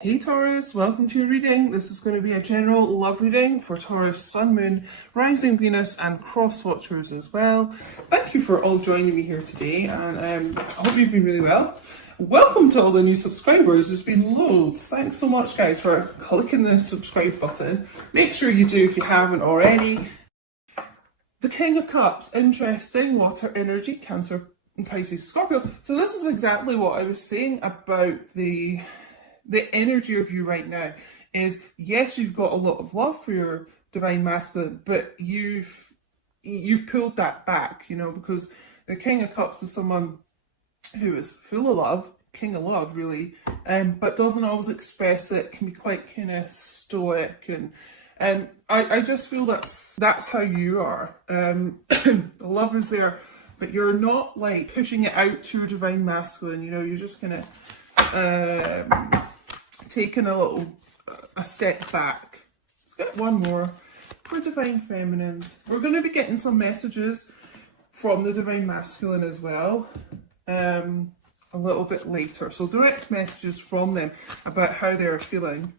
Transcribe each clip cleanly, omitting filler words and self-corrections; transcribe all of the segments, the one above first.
Hey Taurus, welcome to your reading. This is going to be a general love reading for Taurus, Sun, Moon, Rising Venus and Cross Watchers as well. Thank you for all joining me here today, and I hope you've been really well. Welcome to all the new subscribers. There's been loads. Thanks so much guys for clicking the subscribe button. Make sure you do if you haven't already. The King of Cups, interesting, water energy, Cancer, Pisces, Scorpio. So this is exactly what I was saying about the energy of you right now. Is yes, you've got a lot of love for your divine masculine, but you've pulled that back, because the King of Cups is someone who is full of love, king of love really, but doesn't always express it, can be quite kind of stoic, and I just feel that's how you are. The love is there, but you're not like pushing it out to your divine masculine, you're just kind of taking a step back. Let's get one more for divine feminines. We're going to be getting some messages from the divine masculine as well a little bit later, so direct messages from them about how they're feeling.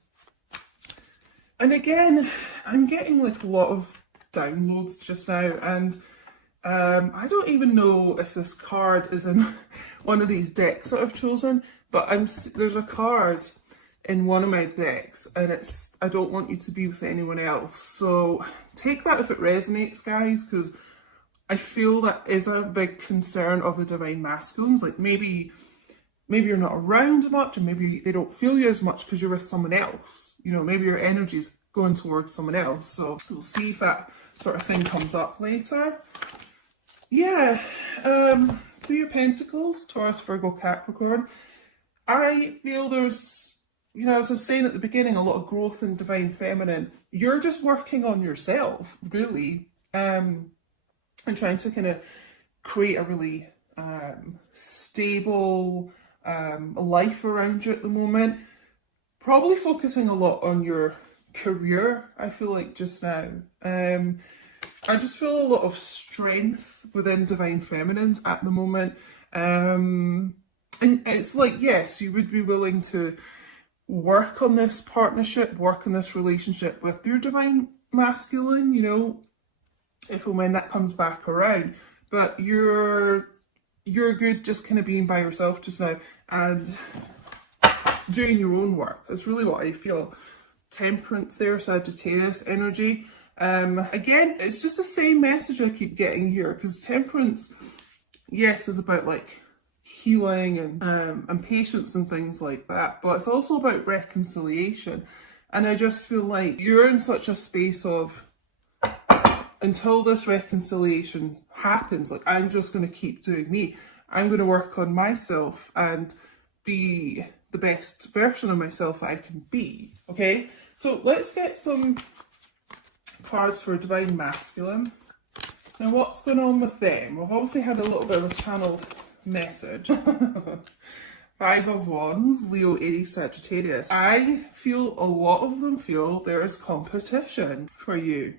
And again, I'm getting like a lot of downloads just now, and I don't even know if this card is in one of these decks that I've chosen, but there's a card in one of my decks, and it's I don't want you to be with anyone else. So take that if it resonates, guys, because I feel that is a big concern of the divine masculines. Like maybe you're not around much, and maybe they don't feel you as much because you're with someone else. Maybe your energy's going towards someone else. So we'll see if that sort of thing comes up later. Yeah, Three of Pentacles, Taurus, Virgo, Capricorn. I feel there's, as I was saying at the beginning, a lot of growth in divine feminine. You're just working on yourself, really, and trying to kind of create a really stable life around you at the moment. Probably focusing a lot on your career, I feel like, just now. I just feel a lot of strength within divine feminines at the moment. And it's like, yes, you would be willing to work on this partnership, work on this relationship with your divine masculine, if and when that comes back around. But you're good just kind of being by yourself just now and doing your own work. That's really what I feel. Temperance there, Sagittarius energy. Again, it's just the same message I keep getting here, because temperance, yes, is about like healing and patience and things like that, but it's also about reconciliation. And I just feel like you're in such a space of, until this reconciliation happens, like, I'm just going to keep doing me. I'm going to work on myself and be the best version of myself that I can be. Okay, so let's get some cards for divine masculine. Now, what's going on with them? We've obviously had a little bit of a channeled message. Five of Wands, Leo, Aries, Sagittarius. I feel a lot of them feel there is competition for you.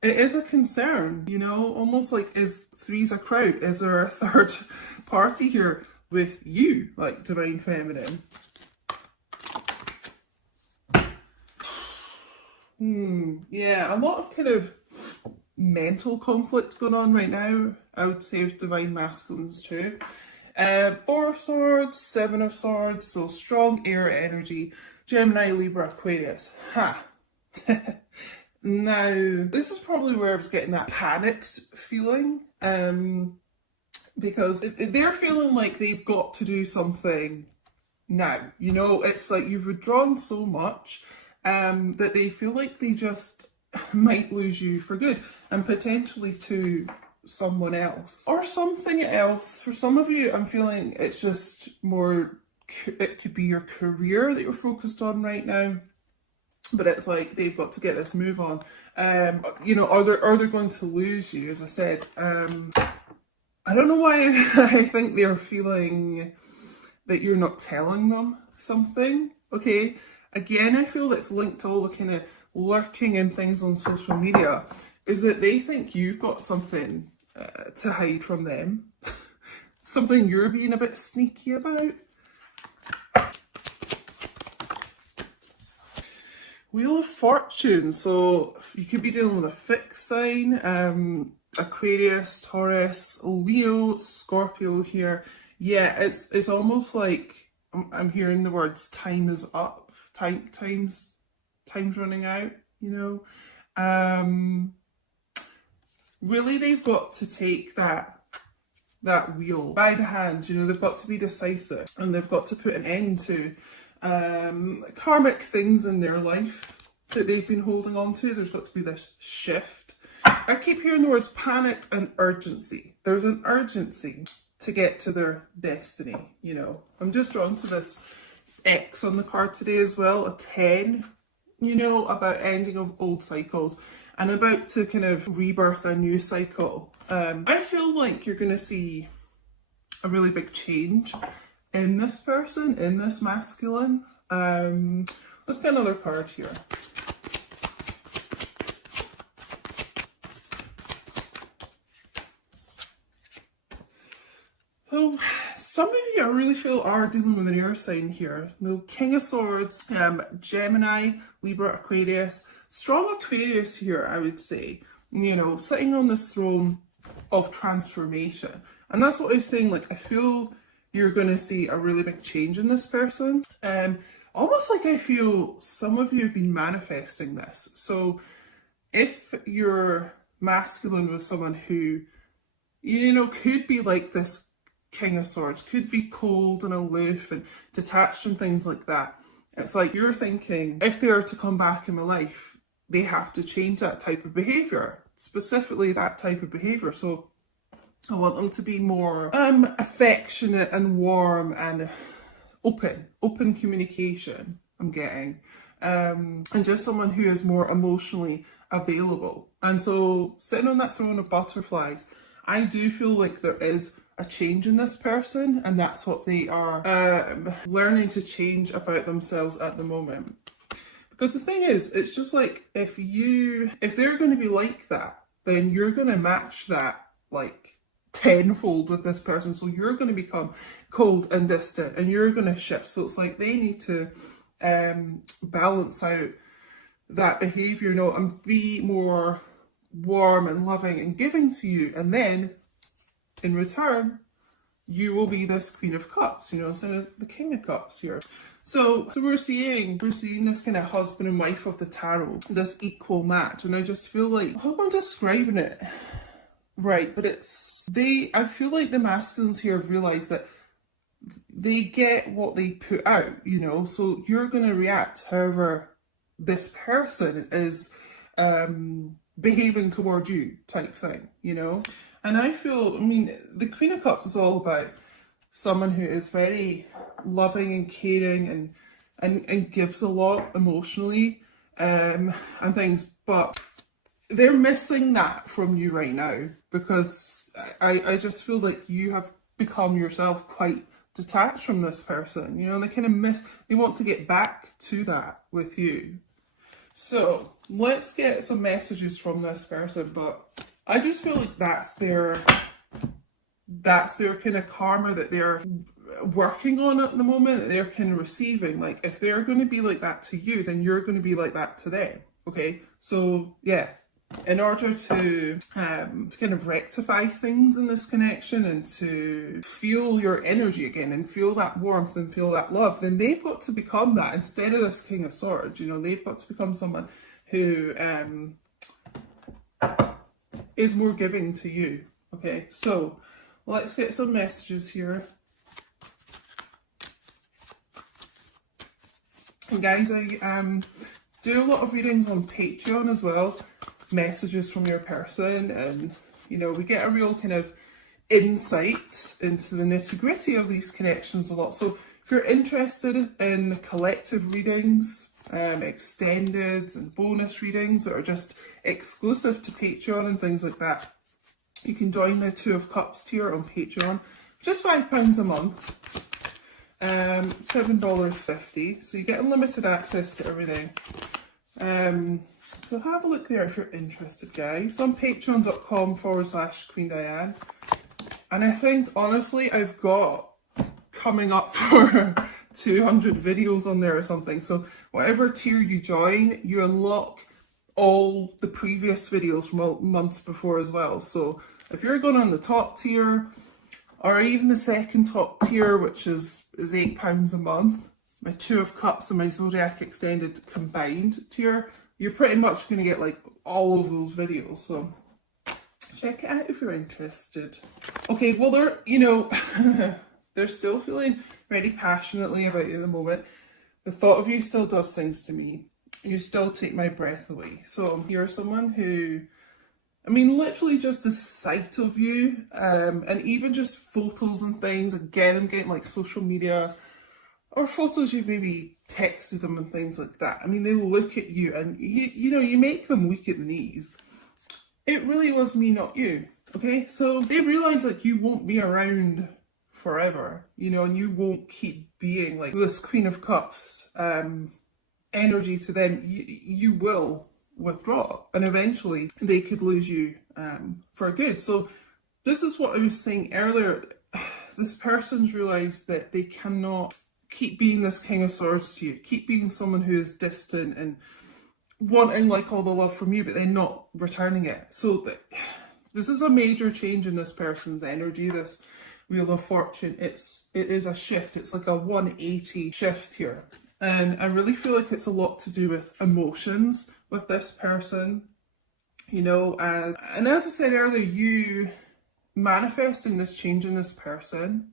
It is a concern, almost like, is three's a crowd? Is there a third party here with you, like divine feminine? Yeah, a lot of kind of mental conflict going on right now, I would say, with divine masculines too. Four of Swords, Seven of Swords, so strong air energy, Gemini, Libra, Aquarius. Ha! Now, this is probably where I was getting that panicked feeling, because they're feeling like they've got to do something now. It's like you've withdrawn so much that they feel like they just might lose you for good, and potentially to someone else or something else. For some of you, I'm feeling it's just more, it could be your career that you're focused on right now, but it's like they've got to get this move on. Are they going to lose you? As I said, I don't know why I think they're feeling that you're not telling them something. Okay, again, I feel that's linked to all the kind of lurking and things on social media, is that they think you've got something to hide from them, something you're being a bit sneaky about. Wheel of Fortune. So you could be dealing with a fixed sign, Aquarius, Taurus, Leo, Scorpio here. Yeah, it's almost like I'm hearing the words time is up, time's running out, you know. Really they've got to take that wheel by the hand, you know, they've got to be decisive and they've got to put an end to karmic things in their life that they've been holding on to. There's got to be this shift. I keep hearing the words panic and urgency. There's an urgency to get to their destiny, you know. I'm just drawn to this X on the card today as well, a 10, you know, about ending of old cycles and about to kind of rebirth a new cycle. I feel like you're going to see a really big change in this person, in this masculine. Let's get another card here. So, some of you I really feel are dealing with an air sign here. The King of Swords, Gemini, Libra, Aquarius. Strong Aquarius here, I would say. You know, sitting on this throne of transformation. And that's what I was saying, like, I feel you're going to see a really big change in this person. Almost like I feel some of you have been manifesting this. So if your masculine was someone who, you know, could be like this King of Swords, could be cold and aloof and detached and things like that, it's like you're thinking, if they are to come back in my life, they have to change that type of behaviour, specifically that type of behaviour. So I want them to be more affectionate and warm and open communication, I'm getting. And just someone who is more emotionally available. And so sitting on that throne of butterflies, I do feel like there is a change in this person, and that's what they are learning to change about themselves at the moment. Because the thing is, it's just like if they're going to be like that, then you're going to match that like tenfold with this person. So you're going to become cold and distant and you're going to shift. So it's like they need to balance out that behaviour, you know, and be more warm and loving and giving to you. And then in return, you will be this Queen of Cups, you know, instead of the King of Cups here. So we're seeing this kind of husband and wife of the tarot, this equal match. And I just feel like, I hope I'm describing it right, but I feel like the masculines here have realised that they get what they put out, you know, so you're going to react however this person is behaving toward you type thing, you know. And I feel, I mean, the Queen of Cups is all about someone who is very loving and caring and gives a lot emotionally and things, but they're missing that from you right now, because I just feel like you have become yourself quite detached from this person, you know. They want to get back to that with you. So let's get some messages from this person, but I just feel like that's their kind of karma that they're working on at the moment, that they're kind of receiving. Like, if they're going to be like that to you, then you're going to be like that to them. Okay, so yeah, in order to kind of rectify things in this connection and to feel your energy again and feel that warmth and feel that love, then they've got to become that instead of this King of Swords. You know, they've got to become someone who is more giving to you. Okay, so let's get some messages here. And guys, I do a lot of readings on Patreon as well, messages from your person, and you know, we get a real kind of insight into the nitty-gritty of these connections a lot. So if you're interested in collective readings, extended and bonus readings that are just exclusive to Patreon and things like that, you can join the Two of Cups tier on Patreon, just £5 a month, $7.50, so you get unlimited access to everything. So have a look there if you're interested, guys, on patreon.com/Queen Diane. And I think honestly I've got coming up for 200 videos on there or something. So whatever tier you join, you unlock all the previous videos from months before as well. So if you're going on the top tier, or even the second top tier, which is £8 a month, my Two of Cups and my Zodiac Extended combined tier, you're pretty much going to get like all of those videos. So check it out if you're interested. Okay, well, they're, you know, they're still feeling very passionately about you at the moment. The thought of you still does things to me. You still take my breath away. So you're someone who, I mean, literally just the sight of you, and even just photos and things, again, I'm getting like social media, or photos you've maybe texted them and things like that. I mean, they look at you and you know, you make them weak at the knees. It really was me, not you, okay? So they realise like you won't be around forever, you know, and you won't keep being like this Queen of Cups energy to them. You will withdraw, and eventually they could lose you for good. So this is what I was saying earlier. This person's realised that they cannot keep being this King of Swords to you, keep being someone who is distant and wanting like all the love from you, but then not returning it. So this is a major change in this person's energy, this Wheel of Fortune. It is a shift. It's like a 180 shift here. And I really feel like it's a lot to do with emotions with this person, you know, and as I said earlier, you manifesting this change in this person,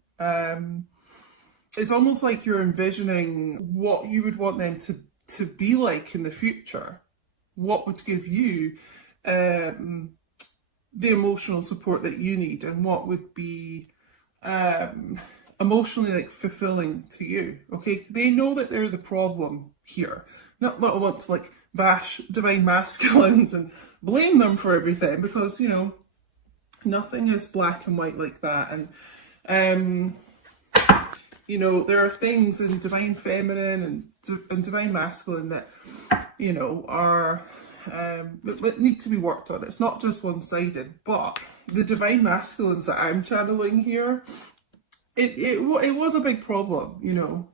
it's almost like you're envisioning what you would want them to be like in the future, what would give you the emotional support that you need, and what would be emotionally like fulfilling to you. Okay, they know that they're the problem here. Not that I want to like bash divine masculines and blame them for everything, because you know nothing is black and white like that. And you know, there are things in divine feminine and divine masculine that, you know, are that need to be worked on. It's not just one-sided. But the divine masculines that I'm channeling here, it was a big problem, you know,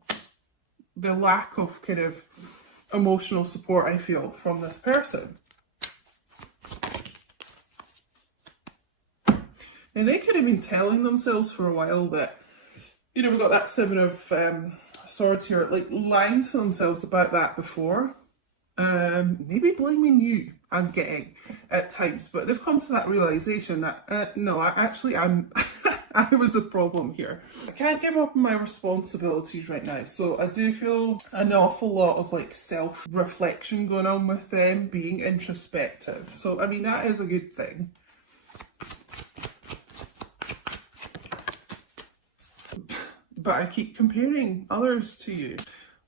the lack of kind of emotional support I feel from this person. And they could have been telling themselves for a while that, you know, we've got that Seven of Swords here, like lying to themselves about that before. Maybe blaming you, I'm getting at times, but they've come to that realisation that, no, I'm I was a problem here. I can't give up on my responsibilities right now, so I do feel an awful lot of like self-reflection going on with them, being introspective. So, I mean, that is a good thing. But I keep comparing others to you.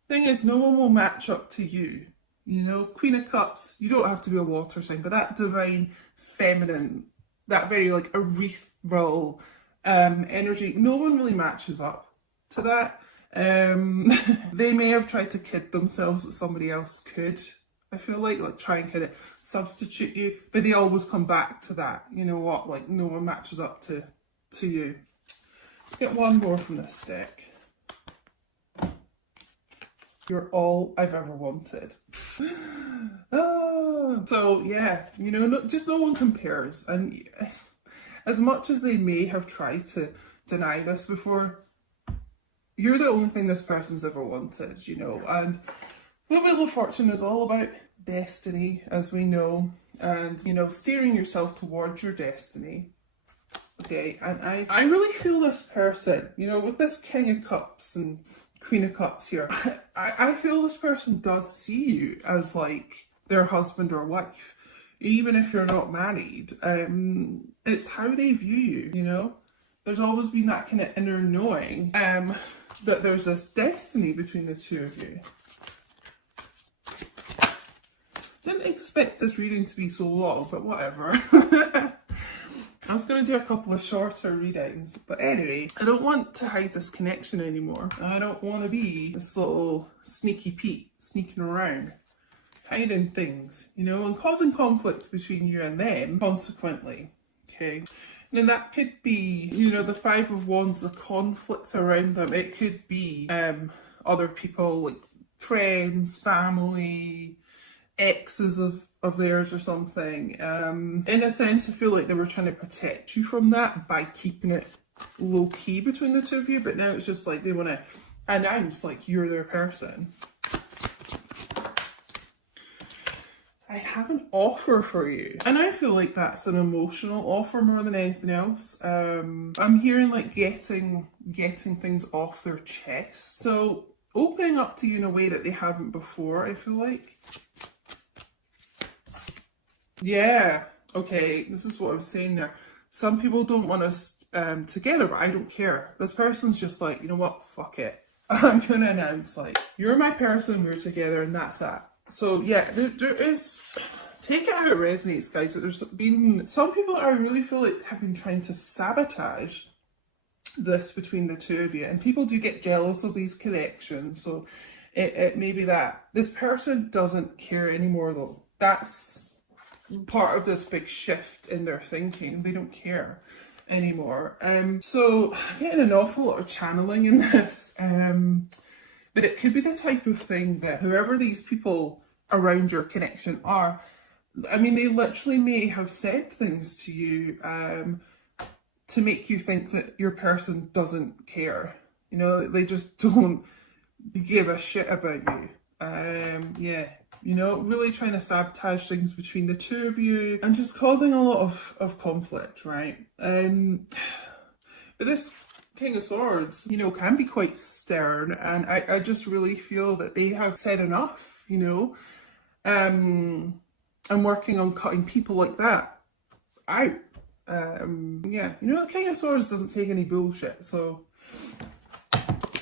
Thing is, no one will match up to you. You know, Queen of Cups, you don't have to be a water sign, but that divine feminine, that very like ethereal energy, no one really matches up to that. They may have tried to kid themselves that somebody else could, I feel like try and kind of substitute you, but they always come back to that. You know what, like no one matches up to you. Let's get one more from this deck. You're all I've ever wanted. So yeah, you know, just no one compares. And as much as they may have tried to deny this before, you're the only thing this person's ever wanted, you know. And the Wheel of Fortune is all about destiny, as we know, and, you know, steering yourself towards your destiny. Okay, and I really feel this person, you know, with this King of Cups and Queen of Cups here, I feel this person does see you as like their husband or wife, even if you're not married. It's how they view you, you know. There's always been that kind of inner knowing that there's this destiny between the two of you. Didn't expect this reading to be so long, but whatever. I was going to do a couple of shorter readings, but anyway, I don't want to hide this connection anymore. I don't want to be this little sneaky Pete sneaking around, hiding things, you know, and causing conflict between you and them, consequently. Okay, And that could be, you know, the Five of Wands, the conflict around them. It could be other people, like friends, family, exes of theirs or something. In a sense, I feel like they were trying to protect you from that by keeping it low key between the two of you, but now it's just like they want to announce like you're their person. I have an offer for you, and I feel like that's an emotional offer more than anything else. I'm hearing like getting things off their chest, so opening up to you in a way that they haven't before, I feel like. Yeah, okay, this is what I was saying there. Some people don't want us together, but I don't care. This person's just like, you know what, fuck it. I'm gonna announce like, you're my person, we're together, and that's that. So yeah, there is, take it how it resonates, guys, but there's been some people I really feel like have been trying to sabotage this between the two of you, and people do get jealous of these connections, so it may be that. This person doesn't care anymore though. That's part of this big shift in their thinking. They don't care anymore. So I'm getting an awful lot of channeling in this. But it could be the type of thing that whoever these people around your connection are, I mean, they literally may have said things to you to make you think that your person doesn't care. You know, they just don't give a shit about you. Yeah, you know, really trying to sabotage things between the two of you and just causing a lot of conflict, right? But this King of Swords, you know, can be quite stern, and I just really feel that they have said enough, you know. I'm working on cutting people like that out. Yeah, you know, the King of Swords doesn't take any bullshit, so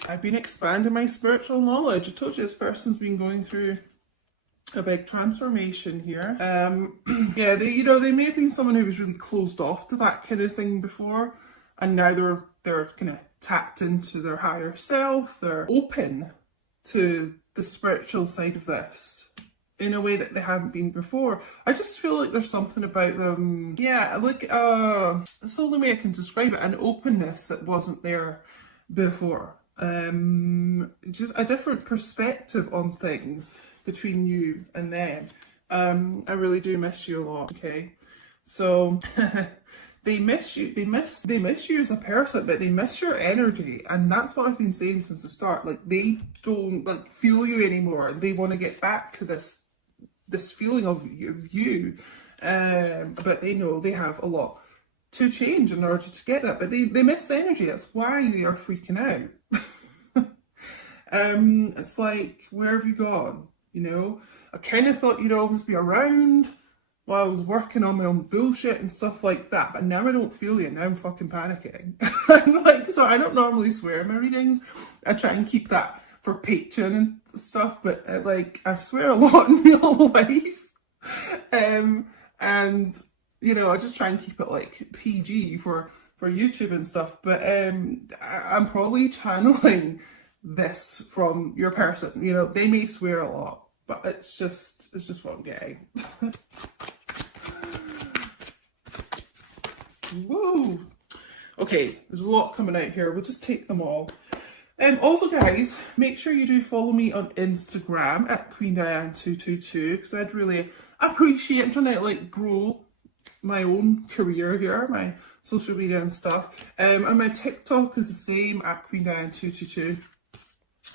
I've been expanding my spiritual knowledge. I told you this person's been going through a big transformation here. Yeah, they may have been someone who was really closed off to that kind of thing before, and now they're kind of tapped into their higher self. They're open to the spiritual side of this in a way that they haven't been before. I just feel like there's something about them, yeah, like that's the only way I can describe it, an openness that wasn't there before. Just a different perspective on things between you and them. I really do miss you a lot, okay? So they miss you, they miss you as a person, but they miss your energy, and that's what I've been saying since the start. Like, they don't like feel you anymore. They want to get back to this feeling of you, but they know they have a lot to change in order to get that, but they miss the energy. That's why they are freaking out. It's like, where have you gone? You know, I kind of thought you'd always be around while I was working on my own bullshit and stuff like that, but now I don't feel you. Now I'm fucking panicking. I'm like, so I don't normally swear in my readings. I try and keep that for Patreon and stuff, but like, I swear a lot in real life. And you know, I just try and keep it like PG for YouTube and stuff, but I'm probably channeling this from your person. You know, they may swear a lot, but it's just what I'm getting. Whoa. Okay, there's a lot coming out here. We'll just take them all. Also, guys, make sure you do follow me on Instagram at QueenDiane222, because I'd really appreciate, I'm trying to like grow my own career here, my social media and stuff. And my TikTok is the same, at QueenDiane222.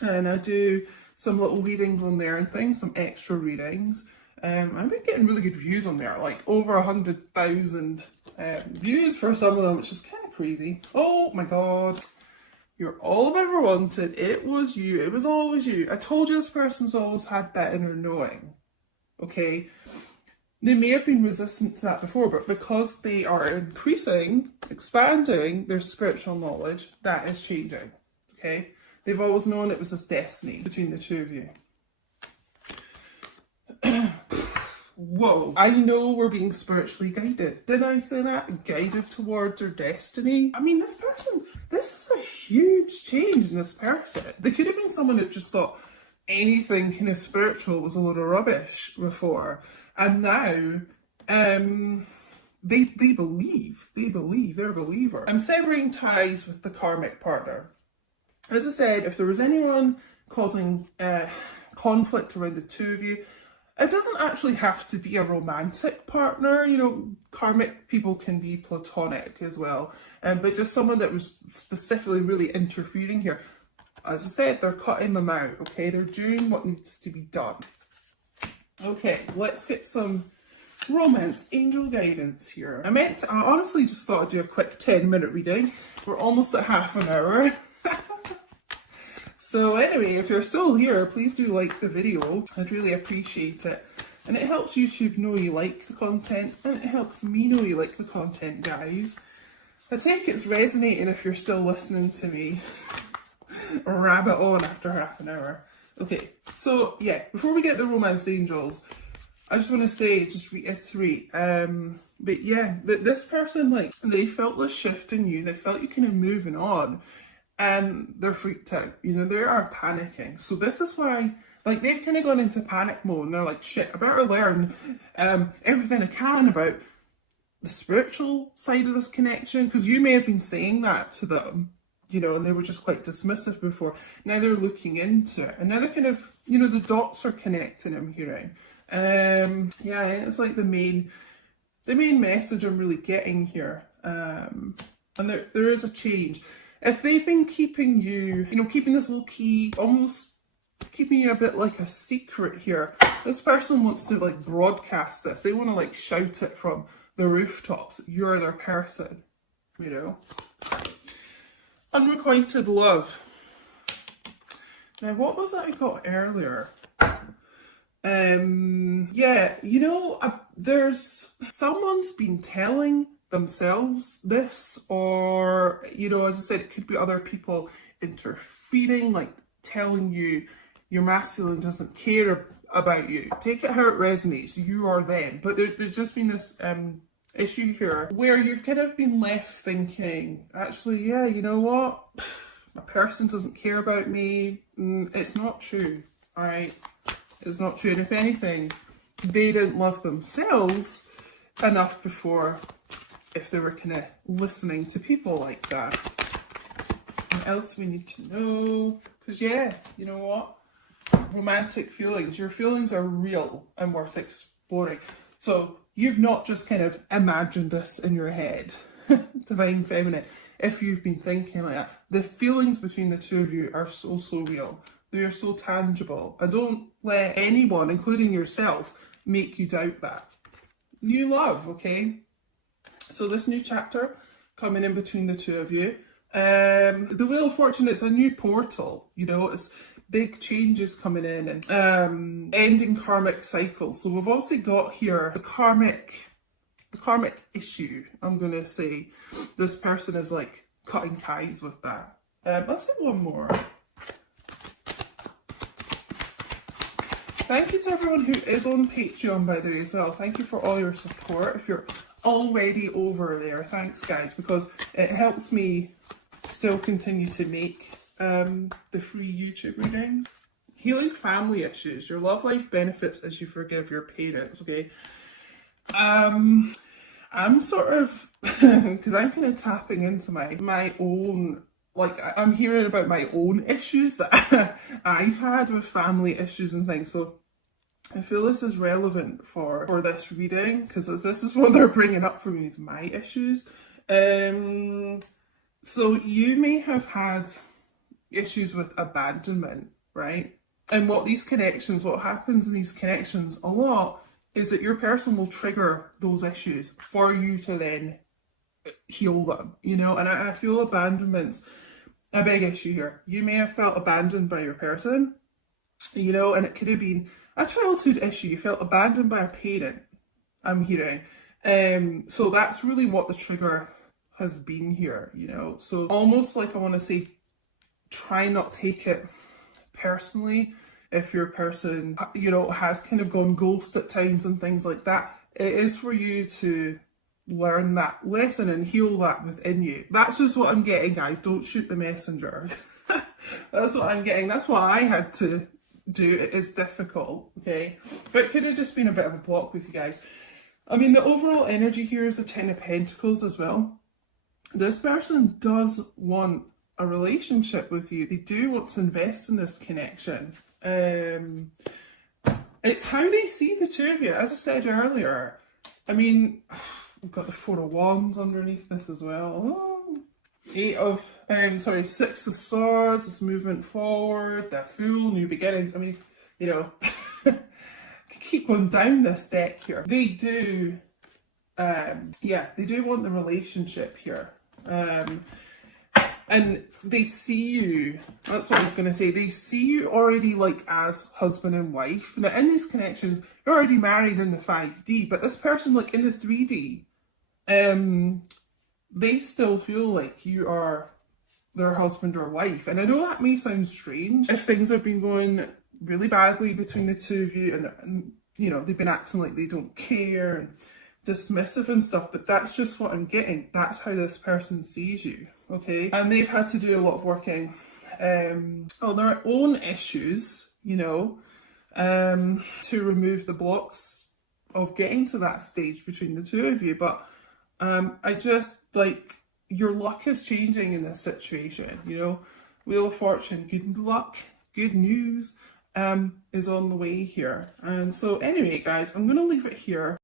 And I do some little readings on there and things, some extra readings. I've been getting really good views on there, like over 100,000 views for some of them, which is kind of crazy. Oh my god. You're all I've ever wanted. It was you. It was always you. I told you this person's always had that inner knowing. Okay? They may have been resistant to that before, but because they are increasing, expanding their spiritual knowledge, that is changing. Okay? They've always known it was this destiny between the two of you. Whoa. I know we're being spiritually guided. Did I say that? Guided towards their destiny? I mean, this is a huge change in this person. They could have been someone that just thought anything kind of spiritual was a load of rubbish before. And now, they believe, they're a believer. I'm severing ties with the karmic partner. As I said, if there was anyone causing conflict around the two of you, it doesn't actually have to be a romantic partner. You know, karmic people can be platonic as well. But just someone that was specifically really interfering here. As I said, they're cutting them out, okay? They're doing what needs to be done. Okay, let's get some romance angel guidance here. I honestly just thought I'd do a quick 10-minute reading. We're almost at half an hour. So anyway, if you're still here, please do like the video. I'd really appreciate it. And it helps YouTube know you like the content, and it helps me know you like the content, guys. I take it's resonating if you're still listening to me rabbit on after half an hour. Okay, so yeah, before we get the romance angels, I just want to say, just reiterate, but yeah, this person, like, they felt this shift in you, they felt you kind of moving on, and they're freaked out, you know, they are panicking. So this is why, like, they've kind of gone into panic mode, and they're like, shit, I better learn everything I can about the spiritual side of this connection, because you may have been saying that to them, you know, and they were just quite dismissive before. Now they're looking into it, and now they're kind of, you know, the dots are connecting, I'm hearing. Yeah, it's like the main message I'm really getting here. And there is a change. If they've been keeping you, you know, keeping this low key, almost keeping you a bit like a secret here, this person wants to like broadcast this. They want to like shout it from the rooftops. You're their person, you know. Unrequited love. Now, what was that I got earlier? Yeah, you know, there's someone's been telling themselves this, or, you know, as I said, it could be other people interfering, like telling you your masculine doesn't care about you. Take it how it resonates. You are them. But there's just been this issue here where you've kind of been left thinking, actually, yeah, you know what? My person doesn't care about me. It's not true, all right? It's not true. And if anything, they didn't love themselves enough before, if they were kind of listening to people like that. What else we need to know? Because yeah, you know what? Romantic feelings. Your feelings are real and worth exploring. So you've not just kind of imagined this in your head. Divine Feminine. If you've been thinking like that, the feelings between the two of you are so real. They are so tangible. And don't let anyone, including yourself, make you doubt that. New love, okay? So this new chapter coming in between the two of you. The Wheel of Fortune, it's a new portal, you know, it's big changes coming in and ending karmic cycles. So we've also got here the karmic issue, I'm going to say. This person is like cutting ties with that. Let's get one more. Thank you to everyone who is on Patreon, by the way, as well. Thank you for all your support. If you're already over there, thanks, guys, because it helps me still continue to make the free YouTube readings. Healing family issues. Your love life benefits as you forgive your parents, okay? I'm sort of, because I'm kind of tapping into my own, like, I'm hearing about my own issues that I've had with family issues and things. So I feel this is relevant for this reading, because this is what they're bringing up for me, is my issues. So you may have had issues with abandonment, right? And what happens in these connections a lot is that your person will trigger those issues for you to then heal them, you know? And I feel abandonment's a big issue here. You may have felt abandoned by your person, you know, and it could have been a childhood issue. You felt abandoned by a parent, I'm hearing. So that's really what the trigger has been here, you know? So almost like, I want to say, try not take it personally if your person, you know, has kind of gone ghost at times and things like that. It is for you to learn that lesson and heal that within you. That's just what I'm getting, guys. Don't shoot the messenger. That's what I'm getting. That's what I had to do. It is difficult, okay? But it could have just been a bit of a block with you guys. I mean, the overall energy here is the Ten of Pentacles as well. This person does want a relationship with you. They do want to invest in this connection. It's how they see the two of you. As I said earlier, I mean, we've got the Four of Wands underneath this as well. Oh. Six of Swords, this movement forward, the Fool, new beginnings. I mean, you know, keep going down this deck here. They do, they do want the relationship here. And they see you, that's what I was going to say, they see you already like as husband and wife. Now in these connections, you're already married in the 5D, but this person like in the 3D, they still feel like you are their husband or wife. And I know that may sound strange if things have been going really badly between the two of you and you know, they've been acting like they don't care and dismissive and stuff, but that's just what I'm getting. That's how this person sees you, okay? And they've had to do a lot of working on their own issues, you know, to remove the blocks of getting to that stage between the two of you. But I just, like, your luck is changing in this situation, you know? Wheel of Fortune, good luck, good news is on the way here. And so anyway, guys, I'm going to leave it here.